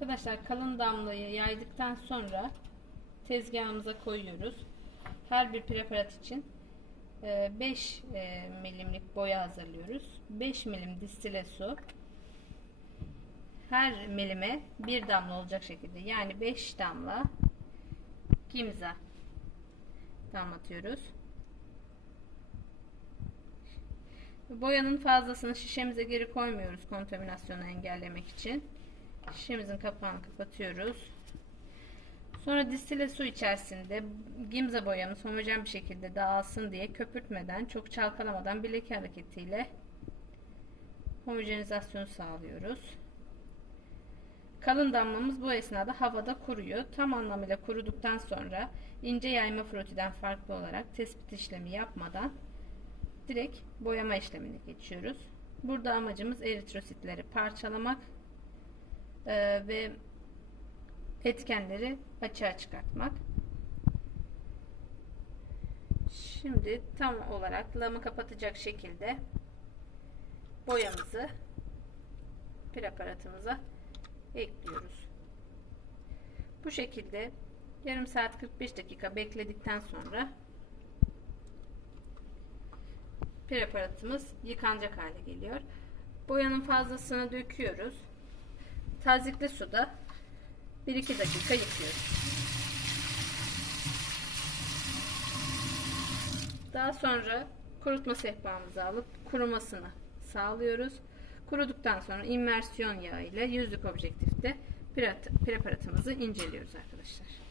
Arkadaşlar kalın damlayı yaydıktan sonra tezgahımıza koyuyoruz. Her bir preparat için 5 milimlik boya hazırlıyoruz. 5 milim distile su. Her milime bir damla olacak şekilde yani 5 damla kimza damlatıyoruz. Boyanın fazlasını şişemize geri koymuyoruz kontaminasyonu engellemek için. Şişemizin kapağını kapatıyoruz. Sonra distile su içerisinde gimza boyamız homojen bir şekilde dağılsın diye köpürtmeden, çok çalkalamadan bilek hareketiyle homojenizasyonu sağlıyoruz. Kalın damlamız bu esnada havada kuruyor. Tam anlamıyla kuruduktan sonra ince yayma frotiden farklı olarak tespit işlemi yapmadan direkt boyama işlemine geçiyoruz. Burada amacımız eritrositleri parçalamak e, ve etkenleri açığa çıkartmak. Şimdi tam olarak lamı kapatacak şekilde boyamızı preparatımıza ekliyoruz. Bu şekilde yarım saat 45 dakika bekledikten sonra preparatımız yıkanacak hale geliyor. Boyanın fazlasını döküyoruz. Tazikli suda 1-2 dakika yıkıyoruz. Daha sonra kurutma sehpamızı alıp kurumasını sağlıyoruz. Kuruduktan sonra immersiyon yağı ile yüzlük objektifte preparatımızı inceliyoruz arkadaşlar.